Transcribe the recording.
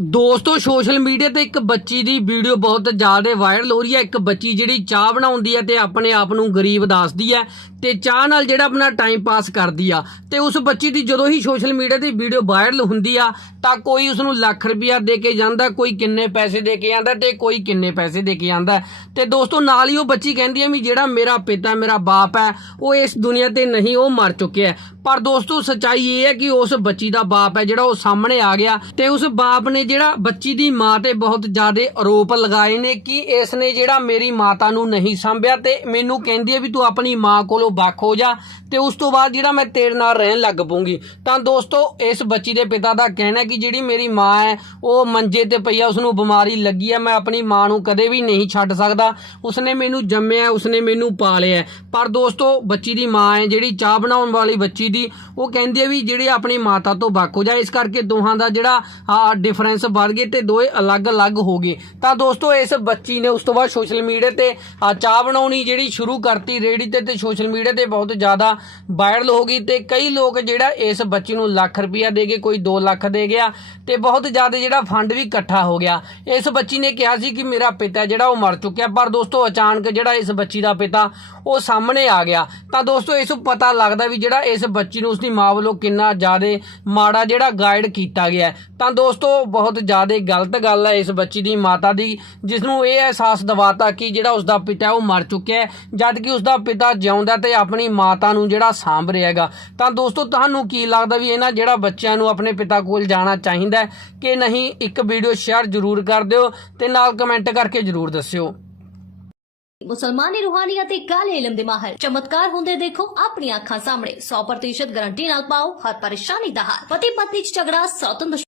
ਦੋਸਤੋ, social media ਤੇ ਇੱਕ ਬੱਚੀ ਦੀ ਵੀਡੀਓ ਬਹੁਤ ਜ਼ਿਆਦਾ ਵਾਇਰਲ ਹੋ ਰਹੀ ਹੈ। ਇੱਕ ਬੱਚੀ ਜਿਹੜੀ ਚਾਹ ਬਣਾਉਂਦੀ ਹੈ ਤੇ ਆਪਣੇ ਆਪ ਨੂੰ ਗਰੀਬ ਦੱਸਦੀ ਹੈ ਤੇ ਚਾਹ ਨਾਲ ਜਿਹੜਾ ਆਪਣਾ ਟਾਈਮ ਪਾਸ ਕਰਦੀ ਆ। ਤੇ ਉਸ ਬੱਚੀ ਦੀ ਜਦੋਂ ਹੀ ਸੋਸ਼ਲ ਮੀਡੀਆ ਤੇ ਵੀਡੀਓ ਵਾਇਰਲ ਹੁੰਦੀ ਆ, ਤਾਂ ਕੋਈ ਉਸ ਨੂੰ ਲੱਖ ਰੁਪਇਆ ਦੇ ਕੇ ਜਾਂਦਾ, ਕੋਈ ਕਿੰਨੇ ਪੈਸੇ ਦੇ ਕੇ ਜਾਂਦਾ ਤੇ ਕੋਈ ਕਿੰਨੇ ਪੈਸੇ ਦੇ ਕੇ ਜਾਂਦਾ ਤੇ ਦੋਸਤੋ, ਨਾਲ ਹੀ ਉਹ ਬੱਚੀ ਕਹਿੰਦੀ ਹੈ ਵੀ ਜਿਹੜਾ ਮੇਰਾ ਪਿਤਾ, ਮੇਰਾ ਬਾਪ ਹੈ, ਉਹ ਇਸ ਦੁਨੀਆ ਤੇ ਨਹੀਂ, ਉਹ ਮਰ ਚੁੱਕਿਆ ਪਰ ਦੋਸਤੋ, ਸੱਚਾਈ ਇਹ ਹੈ ਕਿ ਉਸ ਬੱਚੀ ਦਾ ਬਾਪ ਹੈ ਜਿਹੜਾ ਉਹ ਸਾਹਮਣੇ ਆ ਗਿਆ ਤੇ ਉਸ ਬਾਪ ਨੇ ਜਿਹੜਾ ਬੱਚੀ ਦੀ ਮਾਂ ਤੇ ਬਹੁਤ ਜ਼ਿਆਦਾ ਆਰੋਪ ਲਗਾਏ ਨੇ ਕਿ ਇਸ ਨੇ ਜਿਹੜਾ ਮੇਰੀ ਮਾਤਾ ਨੂੰ ਨਹੀਂ ਸੰਭਿਆ ਤੇ ਮੈਨੂੰ ਕਹਿੰਦੀ ਹੈ ਵੀ ਤੂੰ ਆਪਣੀ ਮਾਂ ਕੋਲੋਂ ਵੱਖ ਹੋ ਜਾ ਤੇ ਉਸ ਤੋਂ ਬਾਅਦ ਜਿਹੜਾ ਮੈਂ ਤੇਰੇ ਨਾਲ ਰਹਿਣ ਲੱਗ ਪਊਂਗੀ। ਤਾਂ ਦੋਸਤੋ, ਇਸ ਬੱਚੀ ਦੇ ਪਿਤਾ ਦਾ ਕਹਿਣਾ ਕਿ ਜਿਹੜੀ ਮੇਰੀ ਮਾਂ ਹੈ, ਉਹ ਮੰਜੇ ਤੇ ਪਈ ਆ ਉਸ ਨੂੰ ਬਿਮਾਰੀ ਲੱਗੀ ਹੈ ਮੈਂ ਆਪਣੀ ਮਾਂ ਨੂੰ ਕਦੇ ਵੀ ਨਹੀਂ ਛੱਡ ਸਕਦਾ। ਉਸਨੇ ਮੈਨੂੰ ਜੰਮਿਆ, ਉਸਨੇ ਮੈਨੂੰ ਪਾਲਿਆ। ਪਰ ਦੋਸਤੋ, ਬੱਚੀ ਦੀ ਮਾਂ ਹੈ ਜਿਹੜੀ ਚਾਹ ਬਣਾਉਣ ਵਾਲੀ ਬੱਚੀ ਦੀ, ਉਹ ਕਹਿੰਦੀ ਹੈ ਵੀ ਜਿਹੜੇ ਆਪਣੀ ਮਾਤਾ ਤੋਂ ਵੱਖ ਹੋ ਜਾ ਇਸ ਕਰਕੇ ਦੋਹਾਂ ਦਾ ਜਿਹੜਾ ਡਿਫਰੈਂਸ ਵੱਧ ਗਏ ਤੇ ਦੋਏ ਅਲੱਗ-ਅਲੱਗ ਹੋ ਗਏ। ਤਾਂ ਦੋਸਤੋ, ਇਸ ਬੱਚੀ ਨੇ ਉਸ ਤੋਂ ਬਾਅਦ ਸੋਸ਼ਲ ਮੀਡੀਆ ਤੇ ਚਾਹ ਬਣਾਉਣੀ ਜਿਹੜੀ ਸ਼ੁਰੂ ਕਰਤੀ ਰੇੜੀ ਤੇ ਤੇ ਸੋਸ਼ਲ ਮੀਡੀਆ ਤੇ ਬਹੁਤ ਜ਼ਿਆਦਾ ਵਾਇਰਲ ਹੋ ਗਈ ਤੇ ਕਈ ਲੋਕ ਜਿਹੜਾ ਇਸ ਬੱਚੀ ਨੂੰ ਲੱਖ ਰੁਪਇਆ ਦੇ ਗਏ, ਕੋਈ 2 ਲੱਖ ਦੇ ਗਿਆ ਤੇ ਬਹੁਤ ਜ਼ਿਆਦਾ ਜਿਹੜਾ ਫੰਡ ਵੀ ਇਕੱਠਾ ਹੋ ਗਿਆ। ਇਸ ਬੱਚੀ ਨੇ ਕਿਹਾ ਸੀ ਕਿ ਮੇਰਾ ਪਿਤਾ ਜਿਹੜਾ ਉਹ ਮਰ ਚੁੱਕਿਆ, ਪਰ ਦੋਸਤੋ, ਅਚਾਨਕ ਜਿਹੜਾ ਇਸ ਬੱਚੀ ਦਾ ਪਿਤਾ ਉਹ ਸਾਹਮਣੇ ਆ ਗਿਆ। ਤਾਂ ਦੋਸਤੋ, ਇਸ ਨੂੰ ਪਤਾ ਲੱਗਦਾ ਵੀ ਜਿਹੜਾ ਇਸ ਬੱਚੀ ਨੂੰ ਉਸਦੀ ਮਾਂ ਵੱਲੋਂ ਕਿੰਨਾ ਜ਼ਿਆਦਾ ਮਾੜਾ ਜਿਹੜਾ ਗਾਈਡ ਕੀਤਾ ਗਿਆ ਤਾਂ ਦੋਸਤੋ, ਬਹੁਤ ਜ਼ਿਆਦਾ ਗਲਤ ਗੱਲ ਹੈ ਇਸ ਬੱਚੀ ਦੀ ਮਾਤਾ ਦੀ ਜਿਸ ਨੂੰ ਇਹ ਅਹਿਸਾਸ ਦਿਵਾਤਾ ਕਿ ਜਿਹੜਾ ਉਸਦਾ ਪਿਤਾ ਉਹ ਮਰ ਚੁੱਕਿਆ ਹੈ ਜਦ ਕਿ ਉਸਦਾ ਪਿਤਾ ਜਿਉਂਦਾ ਤੇ ਆਪਣੀ ਮਾਤਾ ਨੂੰ ਜਿਹੜਾ ਸਾਂਭ ਰਿਹਾ ਹੈਗਾ। ਤਾਂ ਦੋਸਤੋ, ਤੁਹਾਨੂੰ ਕੀ ਲੱਗਦਾ ਵੀ ਇਹਨਾਂ ਜਿਹੜਾ ਬੱਚਿਆਂ ਨੂੰ ਆਪਣੇ ਪਿਤਾ ਕੋਲ ਜਾਣਾ ਚਾਹੀਦਾ ਕਿ ਨਹੀਂ? ਇੱਕ ਵੀਡੀਓ ਸ਼ੇਅਰ ਜ਼ਰੂਰ ਕਰ ਦਿਓ ਤੇ ਨਾਲ ਕਮੈਂਟ ਕਰਕੇ ਜ਼ਰੂਰ ਦੱਸਿਓ। ਮੁਸਲਮਾਨੀ ਰੂਹਾਨੀਅਤ ਇੱਕ ਕਾਲੇ ਇਲਮ ਦੇ ਮਾਹਰ। ਚਮਤਕਾਰ ਹੁੰਦੇ ਦੇਖੋ ਆਪਣੀਆਂ ਅੱਖਾਂ ਸਾਹਮਣੇ। 100% ਗਾਰੰਟੀ ਨਾਲ ਪਾਓ, ਹਰ ਪਰੇਸ਼ਾਨੀ ਦਾ ਹੱਲ। ਪਤੀ ਪਤਨੀ ਚ ਝਗੜਾ ਸੌਤਨ